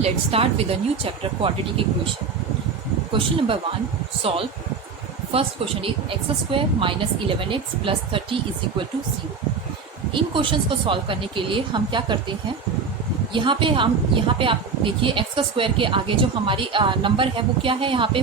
let's start with a new chapter, quadratic equation. Question number 1, solve. First question is x square minus 11x plus 30 is equal to 0. In questions को solve करने के लिए हम क्या करते हैं, यहाँ पे आप देखिए x का स्क्वायर के आगे जो हमारी नंबर है वो क्या है, यहाँ पे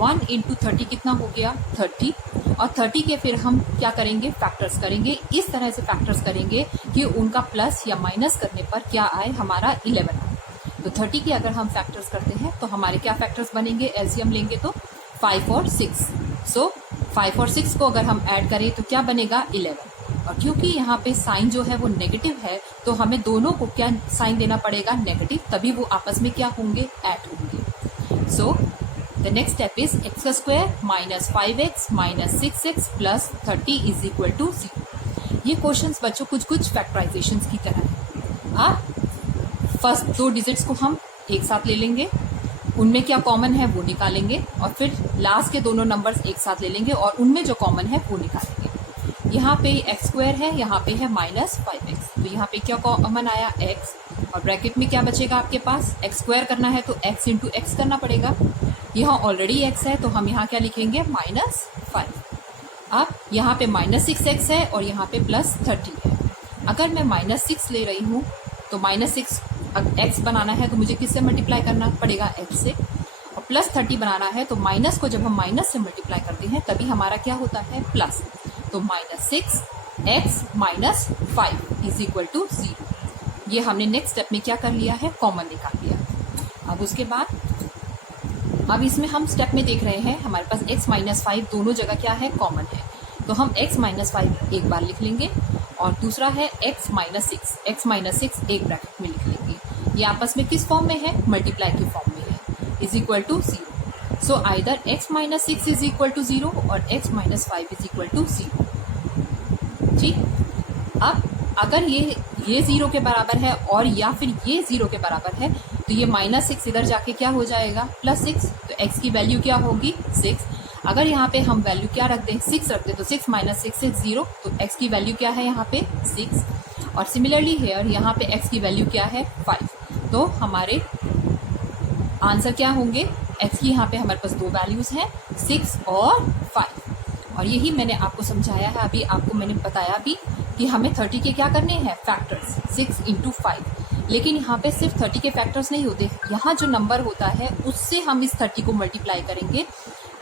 1 इंटू 30 कितना हो गया 30, और 30 के फिर हम क्या करेंगे, फैक्टर्स करेंगे. इस तरह से फैक्टर्स करेंगे कि उनका प्लस या माइनस करने पर क्या आए, हमारा 11 आए. तो 30 के अगर हम फैक्टर्स करते हैं तो हमारे क्या फैक्टर्स बनेंगे, एलसीएम लेंगे तो 5 और 6. सो 5 और 6 को अगर हम ऐड करें तो क्या बनेगा 11. और क्योंकि यहाँ पे साइन जो है वो नेगेटिव है तो हमें दोनों को क्या साइन देना पड़ेगा, नेगेटिव, तभी वो आपस में क्या होंगे, ऐड होंगे. So the next step is x square minus 5x minus 6x plus 30 is equal to 0. ये क्वेश्चंस बच्चों कुछ फैक्टराइजेशन की तरह है. आप फर्स्ट 2 डिजिट्स को हम एक साथ ले लेंगे, उनमें क्या कॉमन है वो निकालेंगे, और फिर लास्ट के दोनों नंबर्स एक साथ ले लेंगे और उनमें जो कॉमन है वो निकालेंगे. यहाँ पे एक्स स्क्वायर है, यहाँ पे है माइनस 5x, तो यहाँ पे क्या कॉमन आया x, और ब्रैकेट में क्या बचेगा आपके पास, एक्स स्क्वायर करना है तो x इंटू एक्स करना पड़ेगा. यहाँ ऑलरेडी x है तो हम यहाँ क्या लिखेंगे, माइनस 5. अब यहाँ पे माइनस 6x है और यहाँ पे प्लस 30 है. अगर मैं माइनस 6 ले रही हूँ तो माइनस 6 x बनाना है तो मुझे किससे मल्टीप्लाई करना पड़ेगा, x से, और प्लस 30 बनाना है तो माइनस को जब हम माइनस से मल्टीप्लाई करते हैं तभी हमारा क्या होता है, प्लस. तो minus 6x minus 5 is equal to 0. ये हमने नेक्स्ट स्टेप में क्या कर लिया है, कॉमन निकाल लिया. अब उसके बाद अब इसमें हम स्टेप में देख रहे हैं हमारे पास x माइनस 5 दोनों जगह क्या है, कॉमन है. तो हम x माइनस 5 एक बार लिख लेंगे और दूसरा है x माइनस 6 एक ब्रैकेट में लिख लेंगे. ये आपस में किस फॉर्म में है, मल्टीप्लाई के फॉर्म में है, is equal to 0. So either x minus 6 is equal to 0 और x minus 5 is equal to 0. ठीक. अब अगर ये 0 के बराबर है और या फिर ये 0 के बराबर है तो ये माइनस 6 इधर जाके क्या हो जाएगा, प्लस 6. तो x की वैल्यू क्या होगी, 6. अगर यहाँ पे हम वैल्यू क्या रख दें, 6 रख दें तो 6 माइनस 6 is 0, तो x की वैल्यू क्या है यहाँ पे 6. और सिमिलरली हेयर यहाँ पे x की वैल्यू क्या है 5. तो हमारे आंसर क्या होंगे, x की यहाँ पे हमारे पास 2 वैल्यूज हैं, 6 और 5. और यही मैंने आपको समझाया है, अभी आपको मैंने बताया भी कि हमें 30 के क्या करने हैं, फैक्टर्स, 6 इंटू 5. लेकिन यहाँ पे सिर्फ 30 के फैक्टर्स नहीं होते, यहाँ जो नंबर होता है उससे हम इस 30 को मल्टीप्लाई करेंगे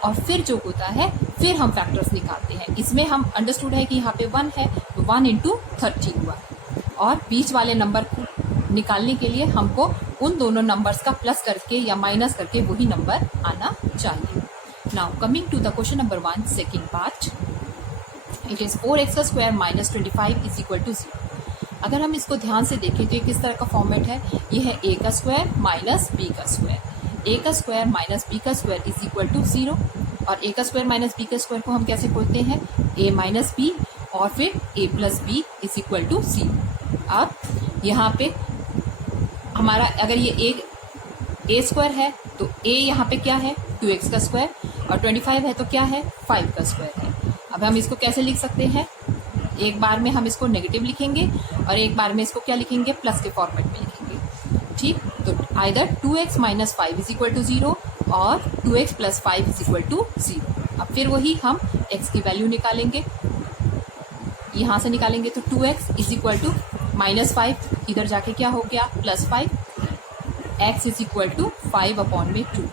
और फिर जो होता है फिर हम फैक्टर्स निकालते हैं. इसमें हम अंडरस्टूड है कि यहाँ पे 1 है तो 1 इंटू 30 हुआ, और बीच वाले नंबर को निकालने के लिए हमको उन दोनों नंबर्स का प्लस करके या माइनस करके वही नंबर आना चाहिए. Now coming to the question number 1, second part. It is 4x square minus 25 is equal to 0. अगर हम इसको ध्यान से देखें तो ये किस तरह का फॉर्मेट है, ये है a का स्क्वायर माइनस b का स्क्वायर. a का स्क्वायर माइनस b का स्क्वायर इज इक्वल टू 0, और a का स्क्वायर माइनस b का स्क्वायर को हम कैसे खोलते हैं, a माइनस b और फिर a plus b is equal to 0. अब यहाँ पे हमारा अगर ये a स्क्वायर है तो a यहाँ पे क्या है, 2x का स्क्वायर, और 25 है तो क्या है, 5 का स्क्वायर है. अब हम इसको कैसे लिख सकते हैं, एक बार में हम इसको नेगेटिव लिखेंगे और एक बार में इसको क्या लिखेंगे, प्लस के फॉर्मेट में लिखेंगे. ठीक. तो either 2x minus 5 is equal to 0 और 2x plus 5 is equal to 0. अब फिर वही हम x की वैल्यू निकालेंगे, यहाँ से निकालेंगे तो 2x is equal to minus 5, इधर जाके क्या हो गया, plus 5, x is equal to 5 upon में 2.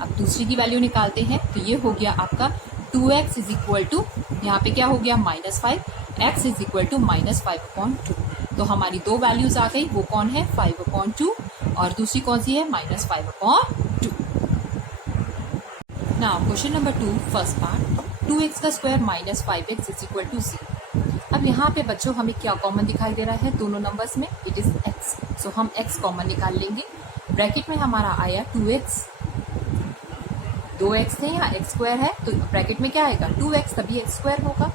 अब दूसरी की वैल्यू निकालते हैं तो ये हो गया आपका 2x इज इक्वल टू, यहाँ पे क्या हो गया, minus 5, x is equal to minus 5 upon 2. तो हमारी 2 वैल्यूज आ गई, वो कौन है, 5 अपॉन 2 और दूसरी कौन सी है, minus 5 upon 2. Now question number 2, first part. 2x का square minus 5x is equal to 0. अब यहाँ पे बच्चों हमें क्या कॉमन दिखाई दे रहा है दोनों नंबर्स में, इट इज x. सो हम x कॉमन निकाल लेंगे. ब्रैकेट में हमारा आया 2x, 2x थे, यहाँ x स्क्वायर है तो ब्रैकेट में क्या आएगा, 2x, तभी x स्क्वायर होगा.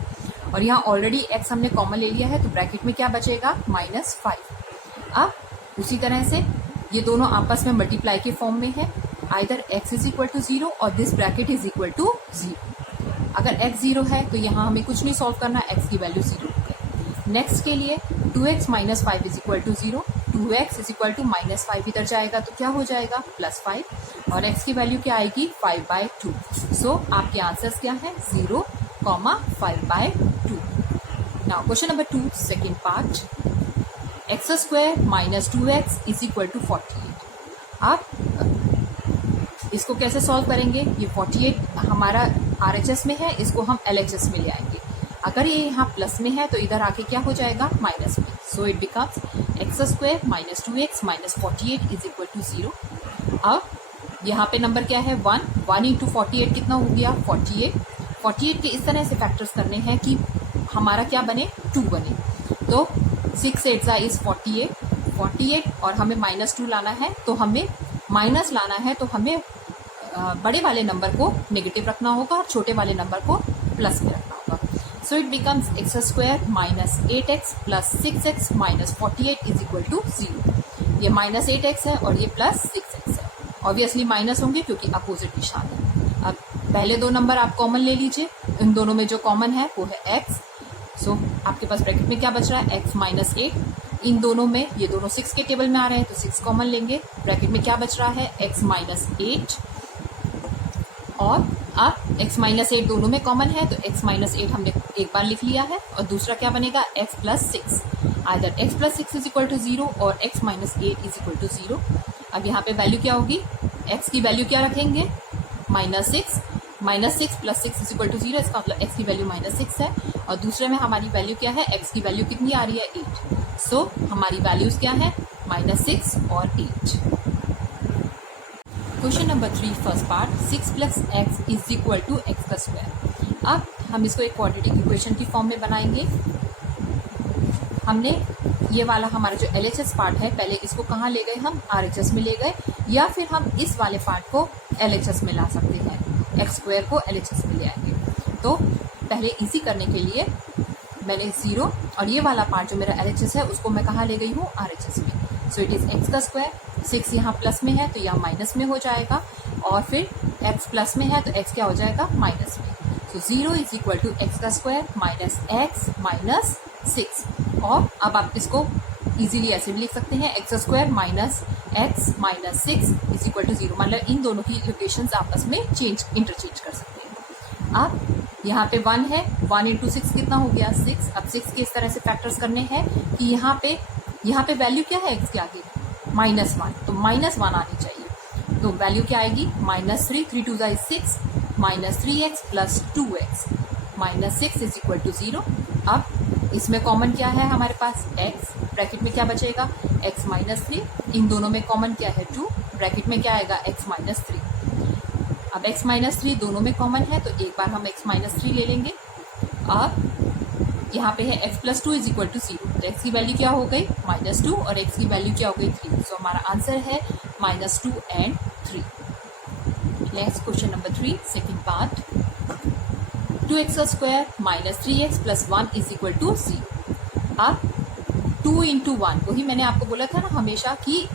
और यहाँ ऑलरेडी x हमने कॉमन ले लिया है तो ब्रैकेट में क्या बचेगा, माइनस 5. अब उसी तरह से ये दोनों आपस में मल्टीप्लाई के फॉर्म में है, either x is equal to 0 और this bracket is equal to 0. अगर x 0 है तो यहाँ हमें कुछ नहीं सॉल्व करना, x की वैल्यू 0 है. नेक्स्ट के लिए 2x minus 5 is equal to 0, 2x is equal to -5 इधर जाएगा तो क्या हो जाएगा +5, और x की वैल्यू क्या आएगी 5/2। सो आपके आंसर्स क्या है 0, 5/2। Now question number 2 second part, x² - 2x is equal to 48। आप इसको कैसे सॉल्व करेंगे? ये 48 हमारा RHS में है, इसको हम LHS में ले आएंगे। अगर ये यहाँ प्लस में है तो इधर आके क्या हो जाएगा माइनस में। So it becomes x² - 2x - 48 is equal to 0। अब यहाँ पे नंबर क्या है 1 इंटू 48 कितना हो गया 48। 48 के इस तरह से फैक्टर्स करने हैं कि हमारा क्या बने 2 बने। तो 6 8 इज 48 और हमें -2 लाना है, तो हमें माइनस लाना है, तो हमें बड़े वाले नंबर को नेगेटिव रखना होगा और छोटे वाले नंबर को प्लस में रखना होगा। So it becomes x² - 8x + 6x - 48 is equal to 0। ये -8x है और ये +6x है। ऑब्वियसली माइनस होंगे क्योंकि अपोजिट निशान है। अब पहले दो नंबर आप कॉमन ले लीजिए, इन दोनों में जो कॉमन है वो है x। सो आपके पास ब्रैकेट में क्या बच रहा है x - 8। इन दोनों में, ये दोनों 6 के टेबल में आ रहे हैं तो 6 कॉमन लेंगे। ब्रैकेट में क्या बच रहा है x - 8, और अब x - 8 दोनों में कॉमन है तो x - 8 हमने एक बार लिख लिया है, और दूसरा क्या बनेगा x + 6। Either x + 6 is equal to 0 और x - 8 इज इक्वल टू 0। अब यहाँ पे वैल्यू क्या होगी, x की वैल्यू क्या रखेंगे -6 + 6 इज इक्वल टू 0। इसका मतलब x की वैल्यू -6 है, और दूसरे में हमारी वैल्यू क्या है, x की वैल्यू कितनी आ रही है 8। सो हमारी वैल्यूज क्या है -6 और 8। Question number 3 first part, 6 + x is equal to x²। अब हम इसको एक क्वाड्रेटिक इक्वेशन की फॉर्म में बनाएंगे। हमने ये वाला हमारा जो LHS पार्ट है, पहले इसको कहाँ ले गए हम RHS में ले गए, या फिर हम इस वाले पार्ट को LHS में ला सकते हैं, x² को LHS में ले आएंगे। तो पहले इजी करने के लिए मैंने 0 और ये वाला पार्ट जो मेरा LHS है उसको मैं कहाँ ले गई हूँ RHS में। So it is x²। 6 यहाँ प्लस में है तो यहाँ माइनस में हो जाएगा, और फिर x प्लस में है तो x क्या हो जाएगा माइनस में। So 0 is equal to x² - x - 6। और अब आप इसको इजीली ऐसे भी लिख सकते हैं x² - x - 6 is equal to 0। मतलब इन दोनों की लोकेशंस आपस में इंटरचेंज कर सकते हैं। अब यहाँ पे 1 है, 1 इंटू 6 कितना हो गया 6। अब 6 के इस तरह से फैक्टर्स करने हैं कि यहाँ पे वैल्यू क्या है x के आगे -1, तो -1 आनी चाहिए। तो वैल्यू क्या आएगी -3, 3 2 is 6, -3x + 2x - 6 is equal to 0। अब इसमें कॉमन क्या है हमारे पास x, ब्रैकेट में क्या बचेगा x - 3। इन दोनों में कॉमन क्या है 2, ब्रैकेट में क्या आएगा x - 3। अब x - 3 दोनों में कॉमन है तो एक बार हम x - 3 ले लेंगे। अब यहाँ पे है x + 2 इज इक्वल टू 0, तो x की वैल्यू क्या हो गई -2 और x की वैल्यू क्या हो गई 3। सो हमारा आंसर है -2 and 3। Next question number 3 second part, 2x² - 3x + 1 is equal to 0। अब 2 इंटू 1, वही मैंने आपको बोला था ना हमेशा कि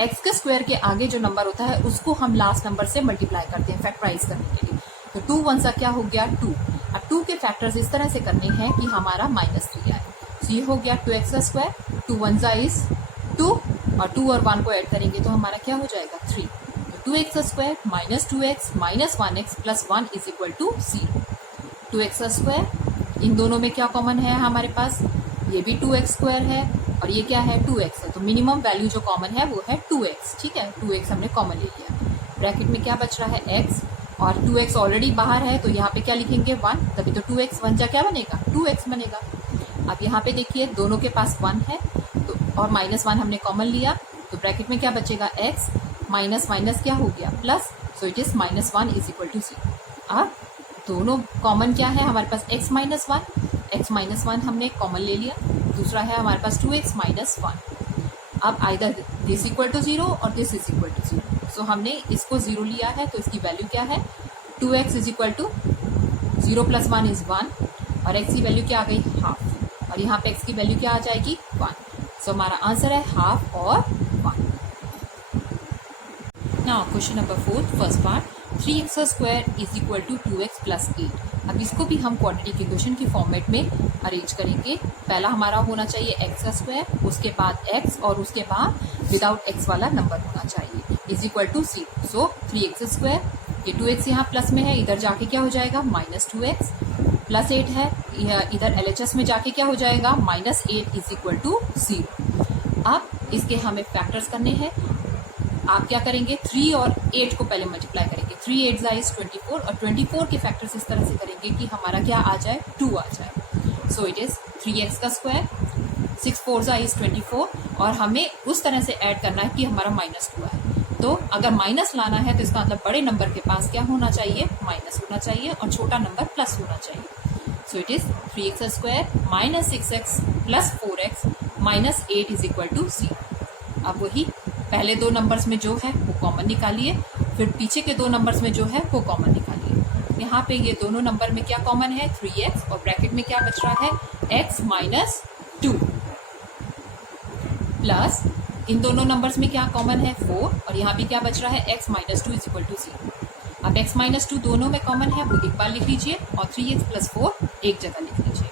x के स्क्वायर के आगे जो नंबर होता है उसको हम लास्ट नंबर से मल्टीप्लाई करते हैं फैक्टराइज करने के लिए। तो 2 1 सा क्या हो गया 2। अब 2 के फैक्टर्स इस तरह से करने हैं कि हमारा -3 आए। तो ये हो गया 2x², 2 1 इज 2, और 2 और 1 को ऐड करेंगे तो हमारा क्या हो जाएगा 3। तो 2x² - 2x - 1x + 1 is equal to 0। 2x², इन दोनों में क्या कॉमन है हमारे पास, ये भी 2x² है और ये क्या है 2x है, तो मिनिमम वैल्यू जो कॉमन है वो है 2x। ठीक है, 2x हमने कॉमन ले लिया। ब्रैकेट में क्या बच रहा है x, और 2x ऑलरेडी बाहर है तो यहाँ पे क्या लिखेंगे 1, तभी तो 2x 1 जा क्या बनेगा 2x बनेगा। अब यहाँ पे देखिए दोनों के पास 1 है तो और -1 हमने कॉमन लिया, तो ब्रैकेट में क्या बचेगा x माइनस क्या हो गया plus, so it is -1 is equal to 0। अब दोनों कॉमन क्या है हमारे पास x - 1 हमने कॉमन ले लिया, दूसरा है हमारे पास 2x - 1। अब आइदर दिस इक्वल टू 0 और दिस इज इक्वल टू 0। सो हमने इसको 0 लिया है तो इसकी वैल्यू क्या है 2x is equal to 0 + 1 is 1, और x की वैल्यू क्या आ गई हाफ, और यहाँ पे x की वैल्यू क्या आ जाएगी 1। सो हमारा आंसर है हाफ और 1। Now question number 4 first part, 3x square is equal to 2x plus 8। अब इसको भी हम क्वाड्रेटिक इक्वेशन की फॉर्मेट में अरेंज करेंगे। पहला हमारा होना चाहिए x का स्क्वायर, उसके बाद x और उसके बाद विदाउट x वाला नंबर होना चाहिए is equal to 0। So 3x square, ये 2x यहाँ प्लस में है, इधर जाके क्या हो जाएगा माइनस 2x, प्लस 8 है, इधर LHS में जाके क्या हो जाएगा माइनस 8 इज इक्वल टू 0। अब इसके हमें फैक्टर्स करने हैं। आप क्या करेंगे, 3 और 8 को पहले मल्टीप्लाई करेंगे। 3 8 इज 24 और 24 के फैक्टर्स इस तरह से करेंगे कि हमारा क्या आ जाए 2 आ जाए। सो इट इज 3x का स्क्वायर, 6 4 इज 24 और हमें उस तरह से ऐड करना है कि हमारा माइनस 2 आए। तो अगर माइनस लाना है तो इसका मतलब बड़े नंबर के पास क्या होना चाहिए माइनस होना चाहिए और छोटा नंबर प्लस होना चाहिए। So it is 3x square minus 6x plus 4x minus 8 is equal to 0। अब वही पहले दो नंबर्स में जो है वो कॉमन निकालिए, फिर पीछे के दो नंबर्स में जो है वो कॉमन निकालिए। यहाँ पे ये दोनों नंबर में क्या कॉमन है 3x और ब्रैकेट में क्या बच रहा है x माइनस 2 प्लस इन दोनों नंबर्स में क्या कॉमन है 4 और यहाँ भी क्या बच रहा है x minus 2 is equal to 0। अब x माइनस 2 दोनों में कॉमन है वो एक बार लिख लीजिए और 3x प्लस 4 एक जगह लिख लीजिए।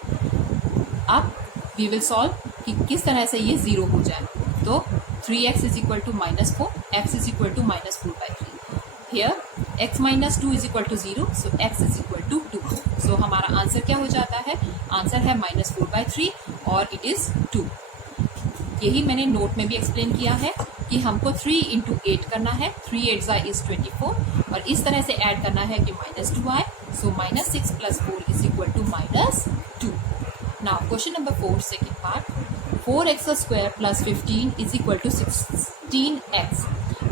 अब वी विल सॉल्व कि किस तरह से ये 0 हो जाए। तो 3x is equal to minus 4, x is equal to minus 4/3। Here x minus 2 is equal to 0, so x is equal to 2। So हमारा आंसर क्या हो जाता है, आंसर है माइनस 4/3 और इट इज 2। यही मैंने नोट में भी एक्सप्लेन किया है कि हमको 3 इंटू 8 करना है, 3 8 इज 24 और इस तरह से ऐड करना है कि माइनस 2 आए। So minus 6 plus 4 is equal to minus 2। Now question number 4 second part, 4x square plus 15 is equal to 16x।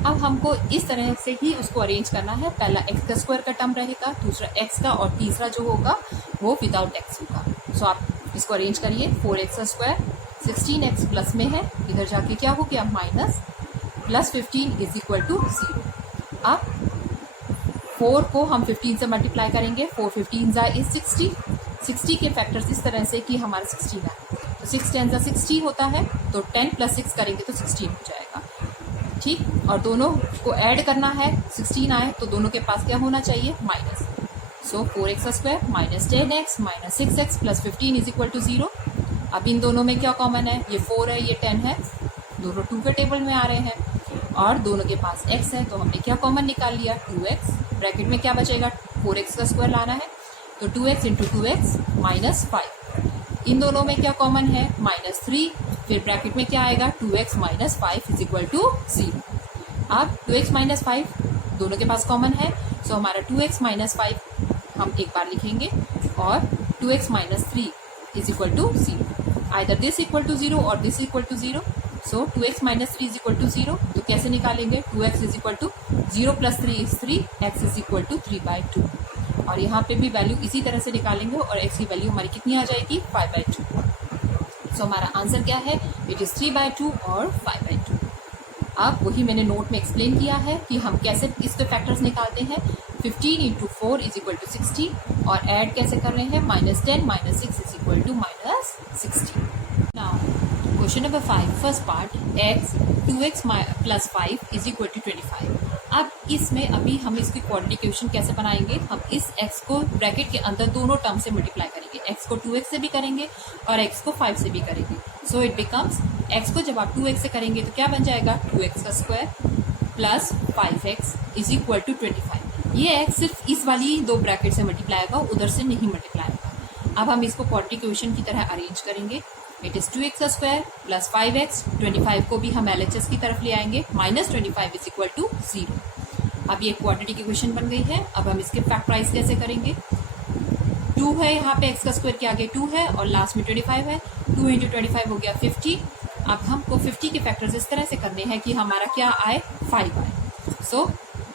अब हमको इस तरह से ही उसको अरेंज करना है। पहला x का स्क्वायर का टर्म रहेगा, दूसरा x का और तीसरा जो होगा वो विदाउट x होगा। सो आप इसको अरेंज करिए। 4x स्क्वायर 16x प्लस में है, इधर जाके क्या हो गया minus, plus 15 is equal to 0। अब 4 को हम 15 से मल्टीप्लाई करेंगे, 4 15 इज 60। 60 के फैक्टर्स इस तरह से कि हमारा 16 आए, तो 6 10 60 होता है, तो 10 प्लस 6 करेंगे तो 16 हो जाएगा। ठीक, और दोनों को ऐड करना है, 16 आए तो दोनों के पास क्या होना चाहिए minus. So 4x square minus 10x minus 6x plus 15 is equal to 0। अब इन दोनों में क्या कॉमन है, ये 4 है ये 10 है, दोनों 2 के टेबल में आ रहे हैं और दोनों के पास x है, तो हमने क्या कॉमन निकाल लिया 2x। ब्रैकेट में क्या बचेगा, 4x का स्क्वायर लाना है तो 2x इंटू 2x माइनस 5। इन दोनों में क्या कॉमन है माइनस 3, फिर ब्रैकेट में क्या आएगा 2x minus 5 is equal to 0। अब 2x माइनस 5 दोनों के पास कॉमन है, सो हमारा 2x माइनस 5 हम एक बार लिखेंगे और 2x minus 3 is equal to 0। Either this equal to 0 और this equal to 0। So 2x minus 3 is equal to 0, तो कैसे निकालेंगे, 2x is equal to 0 plus 3 is 3, x is equal to 3/2। और यहाँ पे भी वैल्यू इसी तरह से निकालेंगे और x की वैल्यू हमारी कितनी आ जाएगी 5/2। सो हमारा आंसर क्या है, इट इज 3/2 और 5/2। अब वही मैंने नोट में एक्सप्लेन किया है कि हम कैसे इसके फैक्टर्स निकालते हैं। 15 इंटू 4 इज इक्वल टू 60 और ऐड कैसे कर रहे हैं, minus 10 minus 6 is equal to minus 60। Now question number 5 first part, x 2x plus 5 is equal to 25। अब इसमें अभी हम इसकी क्वाड्रेटिक इक्वेशन कैसे बनाएंगे, हम इस x को ब्रैकेट के अंदर दोनों टर्म से मल्टीप्लाई करेंगे, x को 2x से भी करेंगे और x को 5 से भी करेंगे। सो इट बिकम्स, x को जब आप 2x से करेंगे तो क्या बन जाएगा 2x का square plus 5x is equal to 25। ये x सिर्फ इस वाली दो ब्रैकेट से मल्टीप्लाई होगा, उधर से नहीं मल्टीप्लाई होगा। अब हम इसको क्वाड्रेटिक इक्वेशन की तरह अरेंज करेंगे। It is 2x square plus 5x, 25 को भी हम LHS की तरफ ले आएंगे, माइनस 25 इज इक्वल टू 0। अब ये क्वाड्रेटिक इक्वेशन बन गई है। अब हम इसके फैक्टराइज कैसे करेंगे, 2 है यहाँ पे, x का स्क्वायर के आगे 2 है और लास्ट में 25 है, 2 इंटू 25 हो गया 50। अब हमको 50 के फैक्टर्स इस तरह से करने हैं कि हमारा क्या आए 5 आए। सो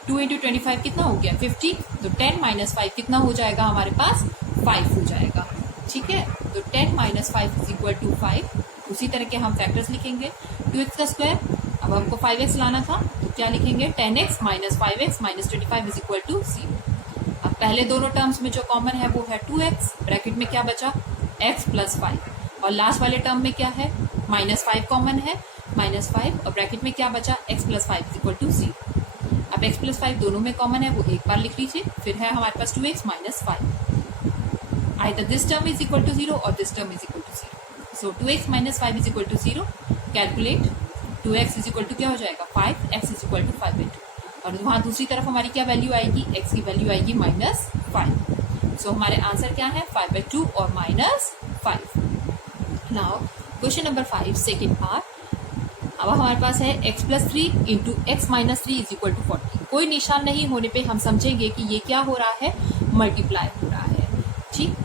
2 इंटू 25 कितना हो गया 50, तो 10 माइनस 5 कितना हो जाएगा हमारे पास 5 हो जाएगा। ठीक है, तो 10 माइनस 5 इज इक्वल टू 5। उसी तरह के हम फैक्टर्स लिखेंगे, 2x का स्क्वायर, अब हमको 5x लाना था तो क्या लिखेंगे 10x minus 5x minus 25 is equal to 0। अब पहले दोनों टर्म्स में जो कॉमन है वो है 2x, ब्रैकेट में क्या बचा x प्लस 5 और लास्ट वाले टर्म में क्या है माइनस 5 कॉमन है, माइनस 5 और ब्रैकेट में क्या बचा x plus 5 is equal to 0। अब अब x प्लस 5 दोनों में कॉमन है, वो एक बार लिख लीजिए। फिर है हमारे पास 2x minus 5, either this term is equal to 0 और this term is equal to 0। So 2x minus 5 is equal to 0। Calculate 2x is equal to क्या हो जाएगा 5, x इज इक्वल टू 5/2। और वहाँ दूसरी तरफ हमारी क्या वैल्यू आएगी, x की वैल्यू आएगी -5। सो हमारे आंसर क्या है 5/2 और -5। Now question number 5 second part. अब हमारे पास है x plus 3 into x minus 3 is equal to 40। कोई निशान नहीं होने पे हम समझेंगे कि ये क्या हो रहा है, मल्टीप्लाई हो रहा है। ठीक,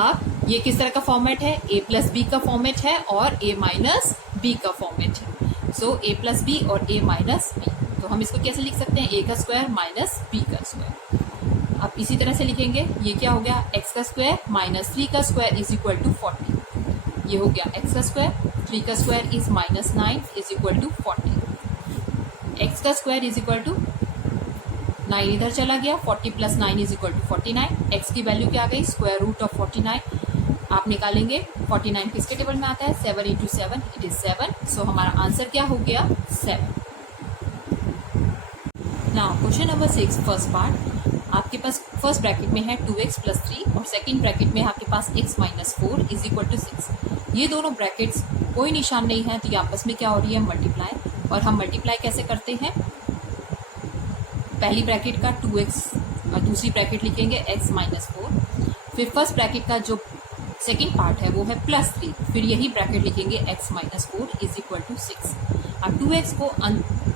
अब ये किस तरह का फॉर्मेट है, a प्लस बी का फॉर्मेट है और a माइनस बी का फॉर्मेट है। सो a प्लस बी और a माइनस बी, तो हम इसको कैसे लिख सकते हैं, a का स्क्वायर माइनस b का स्क्वायर। अब इसी तरह से लिखेंगे, ये क्या हो गया x का स्क्वायर माइनस 3 का स्क्वायर इज इक्वल टू 40। ये हो गया x का स्क्वायर, 3 का square is minus 9 is equal to 40। x का स्क्वायर इज इक्वल टू 9 इधर चला गया, 40 plus 9 is equal to 49। x की वैल्यू क्या आ गई, स्क्वायर रूट ऑफ 49। आप निकालेंगे 49 किसके टेबल में आता है, 7 इंटू 7 इट इज 7। सो हमारा आंसर क्या हो गया 7। Now question number 6 first part. आपके पास फर्स्ट ब्रैकेट में है 2x प्लस 3 और सेकेंड ब्रैकेट में आपके पास x minus 4 is equal to 6। ये दोनों ब्रैकेट्स कोई निशान नहीं है, तो ये आपस में क्या हो रही है, मल्टीप्लाई। और हम मल्टीप्लाई कैसे करते हैं, पहली ब्रैकेट का 2x और दूसरी ब्रैकेट लिखेंगे x माइनस 4। फिर फर्स्ट ब्रैकेट का जो सेकेंड पार्ट है वो है प्लस 3, फिर यही ब्रैकेट लिखेंगे x minus 4 is equal to 6। अब 2x को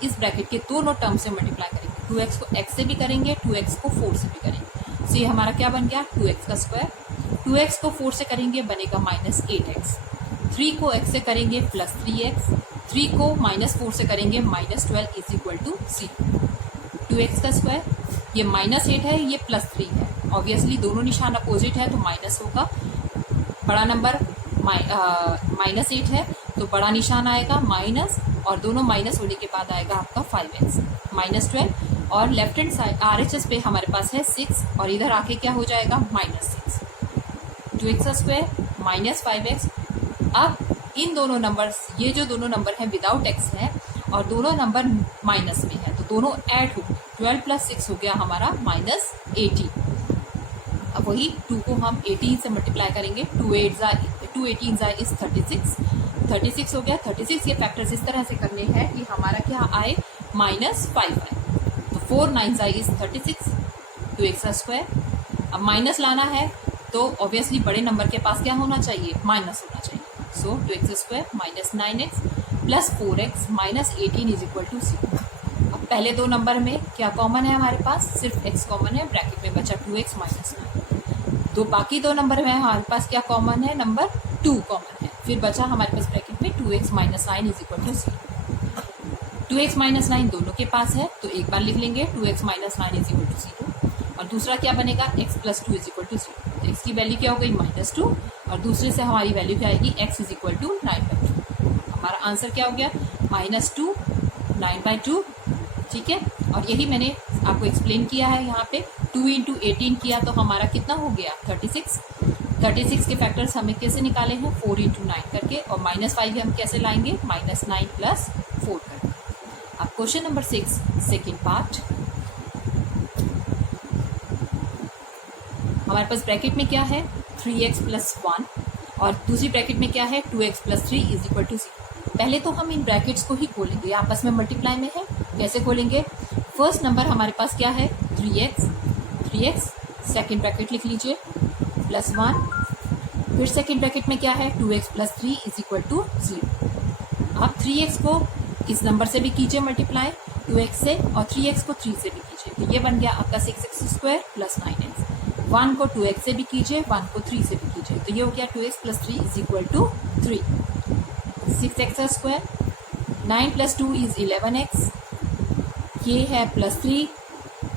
इस ब्रैकेट के दोनों टर्म से मल्टीप्लाई करेंगे, 2x को x से भी करेंगे, 2x को 4 से भी करेंगे। सो ये हमारा क्या बन गया 2x का स्क्वायर, 2x को 4 से करेंगे बनेगा माइनस 8x, 3 को x से करेंगे प्लस 3x, 3 को माइनस 4 से करेंगे minus 12 is equal to 0। 2x का स्क्वायर, ये माइनस 8 है, ये प्लस 3 है, ऑब्वियसली दोनों निशान अपोजिट है तो माइनस होगा। बड़ा नंबर माइनस 8 है तो बड़ा निशान आएगा माइनस, और दोनों माइनस होने के बाद आएगा आपका 5x माइनस 12, और लेफ्ट हैंड साइड RHS पे हमारे पास है 6 और इधर आके क्या हो जाएगा -6। 2x का स्क्वायर माइनस 5x। अब इन दोनों नंबर्स, ये जो दोनों नंबर हैं विदाउट x है और दोनों नंबर माइनस में है, तो दोनों ऐड हो, 12 प्लस 6 हो गया हमारा -18। अब वही 2 को हम 18 से मल्टीप्लाई करेंगे, 2 18 इज 36 हो गया। 36 के फैक्टर्स इस तरह से करने हैं कि हमारा क्या आए -5 आए, तो 4 9 इज 36, 2x का स्क्वायर। अब माइनस लाना है तो ऑब्वियसली बड़े नंबर के पास क्या होना चाहिए, माइनस होना चाहिए। So 2x square minus 9x plus 4x minus 18 is equal to 0। अब पहले दो नंबर में क्या कॉमन है हमारे पास, सिर्फ x कॉमन है, ब्रैकेट में बचा 2x माइनस 9। तो बाकी दो नंबर में हमारे पास क्या कॉमन है, नंबर 2 कॉमन है, फिर बचा हमारे पास ब्रैकेट में 2x minus 9 is equal to 0। 2x minus 9 दोनों के पास है तो एक बार लिख लेंगे 2x minus 9 is equal to 0, और दूसरा क्या बनेगा x plus 2 is equal to 0। तो x की वैल्यू क्या हो गई -2 और दूसरे से हमारी वैल्यू क्या आएगी, x इज इक्वल टू 9/2। हमारा आंसर क्या हो गया -2 9/2। ठीक है, और यही मैंने आपको एक्सप्लेन किया है यहाँ पे। 2 इंटू 18 किया तो हमारा कितना हो गया 36। 36 के फैक्टर्स हमें कैसे निकाले हैं, 4 इंटू 9 करके, और -5 हम कैसे लाएंगे, -9 प्लस 4 करके। अब क्वेश्चन नंबर 6 सेकेंड पार्ट। हमारे पास ब्रैकेट में क्या है 3x प्लस 1 और दूसरी ब्रैकेट में क्या है 2x plus 3 is equal to 0। पहले तो हम इन ब्रैकेट्स को ही खोलेंगे, आपस में मल्टीप्लाई में है। कैसे खोलेंगे, फर्स्ट नंबर हमारे पास क्या है 3x, सेकेंड ब्रैकेट लिख लीजिए प्लस 1, फिर सेकेंड ब्रैकेट में क्या है 2x plus 3 is equal to 0। आप 3x को इस नंबर से भी कीजिए मल्टीप्लाई 2x से, और 3x को 3 से भी कीजिए, तो ये बन गया आपका 6x स्क्वायर प्लस 9x। 1 को 2x से भी कीजिए, 1 को 3 से भी कीजिए, तो ये हो गया 2x plus 3 is equal to 3। 6x square, 9 plus 2 is 11x, ये है प्लस 3,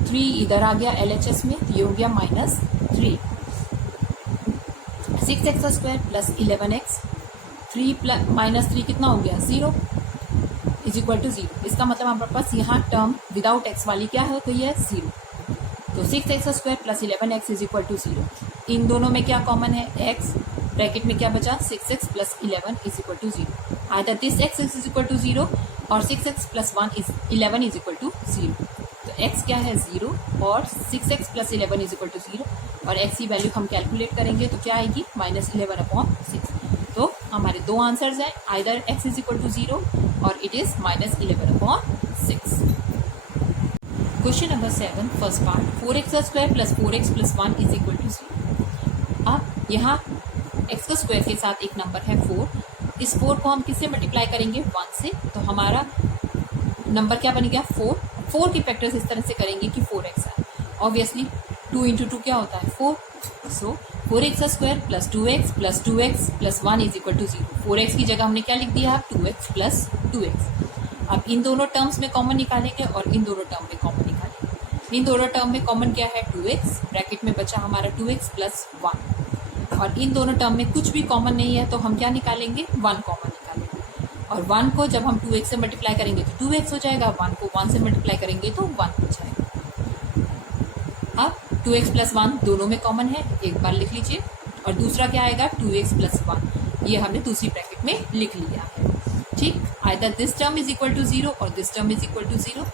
3 इधर आ गया LHS में, तो ये हो गया -3। 6x स्क्वायर प्लस 11x, 3 प्लस -3 कितना हो गया 0 इज इक्वल टू 0। इसका मतलब हमारे पास यहाँ टर्म विदाउट x वाली क्या हो गई है 0। तो 6x स्क्वायर plus 11x is equal to 0। इन दोनों में क्या कॉमन है x, ब्रैकेट में क्या बचा 6x plus 11 is equal to 0। Either this x is equal to 0 और 6x plus 11 is equal to 0। तो x क्या है 0 और 6x plus 11 is equal to 0 और x की वैल्यू हम कैलकुलेट करेंगे तो क्या आएगी -11/6। तो हमारे दो आंसर्स हैं, either x is equal to 0 और it is -11/6। Question number 7 first part 4x² plus 4x plus 1 is equal to 0। अब यहाँ x का स्क्वायर के साथ एक नंबर है 4, इस 4 को हम किससे मल्टीप्लाई करेंगे 1 से, तो हमारा नंबर क्या बन गया 4 के फैक्टर्स इस तरह से करेंगे कि 4x आए। ऑब्वियसली 2 × 2 क्या होता है 4, so 4x² plus 2x plus 2x plus 1 is equal to 0। 4x की जगह हमने क्या लिख दिया 2x प्लस 2x। अब इन दोनों टर्म्स में कॉमन निकालेंगे और इन दोनों टर्म में कॉमन निकालेंगे। इन दोनों टर्म में कॉमन क्या है 2x, ब्रैकेट में बचा हमारा 2x प्लस 1 और इन दोनों टर्म में कुछ भी कॉमन नहीं है तो हम क्या निकालेंगे 1 कॉमन निकालेंगे और 1 को जब हम 2x से मल्टीप्लाई करेंगे तो 2x हो जाएगा, 1 को 1 से मल्टीप्लाई करेंगे तो 1 हो जाएगा। अब 2x प्लस 1 दोनों में कॉमन है, एक बार लिख लीजिए और दूसरा क्या आएगा 2x प्लस 1, ये हमने दूसरी ब्रैकेट में लिख लिया है। ठीक, either this term is equal to 0 और this term is equal to 0।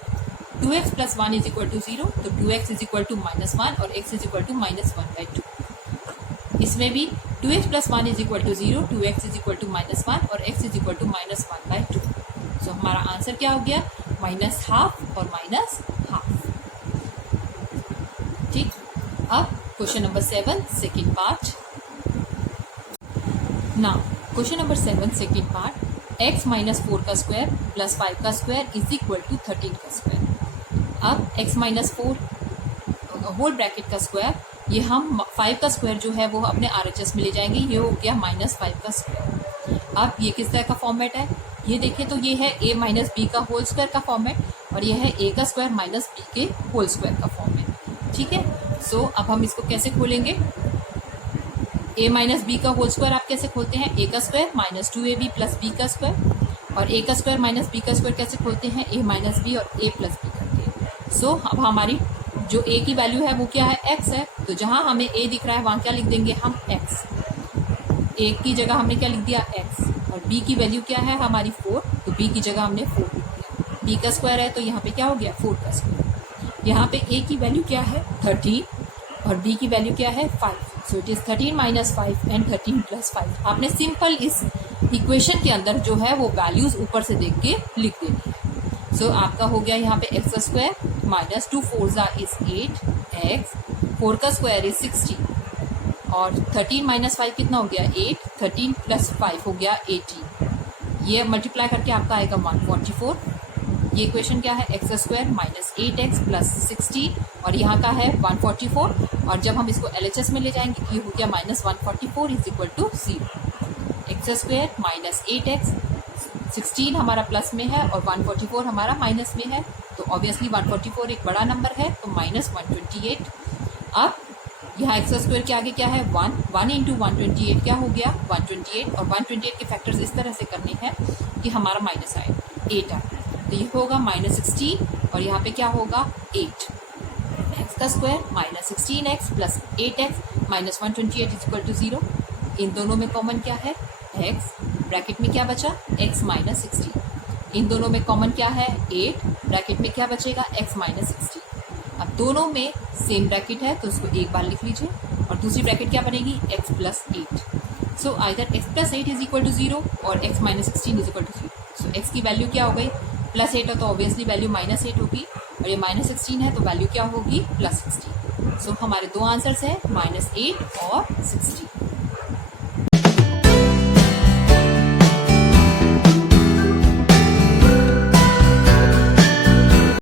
2x plus 1 is equal to 0 तो 2x इज इक्वल टू -1 और x इज इक्वल टू -1/2। इसमें भी 2x plus 1 is equal to 0, 2x is equal to -1 और x is equal to -1/2। So हमारा answer क्या हो गया -12 और -12। ठीक, अब question number 7 second part. Now question number 7 second part x minus 4 का स्क्वायर प्लस 5 का स्क्वायर इज इक्वल टू 13 का स्क्वायर। अब x माइनस 4 होल ब्रैकेट का स्क्वायर, ये हम 5 का स्क्वायर जो है वो अपने RHS में ले जाएंगे, ये हो गया -5 का स्क्वायर। अब ये किस तरह का फॉर्मेट है, ये देखें तो ये है a माइनस बी का होल स्क्वायर का फॉर्मेट और ये है a का स्क्वायर माइनस b के होल स्क्वायर का फॉर्मेट। ठीक है, सो अब हम इसको कैसे खोलेंगे, a माइनस बी का होल स्क्वायर आप कैसे खोलते हैं, a का square minus 2ab plus b का स्क्वायर और a का स्क्वायर माइनस b का स्क्वायर कैसे खोलते हैं a माइनस b और a प्लस b करके। सो अब हमारी जो a की वैल्यू है वो क्या है x है, तो जहां हमें a दिख रहा है वहां क्या लिख देंगे हम x, a की जगह हमने क्या लिख दिया x और b की वैल्यू क्या है हमारी 4, तो b की जगह हमने 4 लिख दिया। b का स्क्वायर है तो यहाँ पे क्या हो गया 4 का स्क्वायर। यहाँ पे a की वैल्यू क्या है 13 और b की वैल्यू क्या है 5, सो it is 13 minus 5 and 13 plus 5। आपने सिंपल इस इक्वेशन के अंदर जो है वो वैल्यूज ऊपर से देख के लिख देनी है। सो आपका हो गया यहाँ पे एक्स का स्क्वायर माइनस 2 4 इज 8x, 4 का स्क्वायर इज 16 और 13 माइनस 5 कितना हो गया 8, 13 प्लस 5 हो गया 18। ये मल्टीप्लाई करके आपका आएगा 144। ये इक्वेशन क्या है x square minus 8x plus 16 और यहाँ का है 144 और जब हम इसको LHS में ले जाएंगे ये हो गया -144 is equal to 0। X square minus 8x, 16 हमारा प्लस में है और 144 हमारा माइनस में है, तो ऑब्वियसली 144 एक बड़ा नंबर है तो -128। अब यहाँ एक्स स्क्वायर के आगे क्या है 1 इंटू 128 क्या हो गया 128 और 128 के फैक्टर्स इस तरह से करने हैं कि हमारा माइनस आए 8 आए, तो ये होगा -16 और यहाँ पे क्या होगा 8। एक्स का square minus 16x plus 8x minus 128 is equal to 0। इन दोनों में कॉमन क्या है x, ब्रैकेट में क्या बचा x माइनस 16। इन दोनों में कॉमन क्या है 8, ब्रैकेट में क्या बचेगा x माइनस 16। अब दोनों में सेम ब्रैकेट है तो उसको एक बार लिख लीजिए और दूसरी ब्रैकेट क्या बनेगी x plus 8। So either x plus 8 is equal to 0 और x minus 16 is equal to 0। So x की वैल्यू क्या हो गई +8 है तो ऑब्वियसली वैल्यू -8 होगी और ये -16 है तो वैल्यू क्या होगी +16। सो हमारे दो आंसर्स हैं -8 और 16।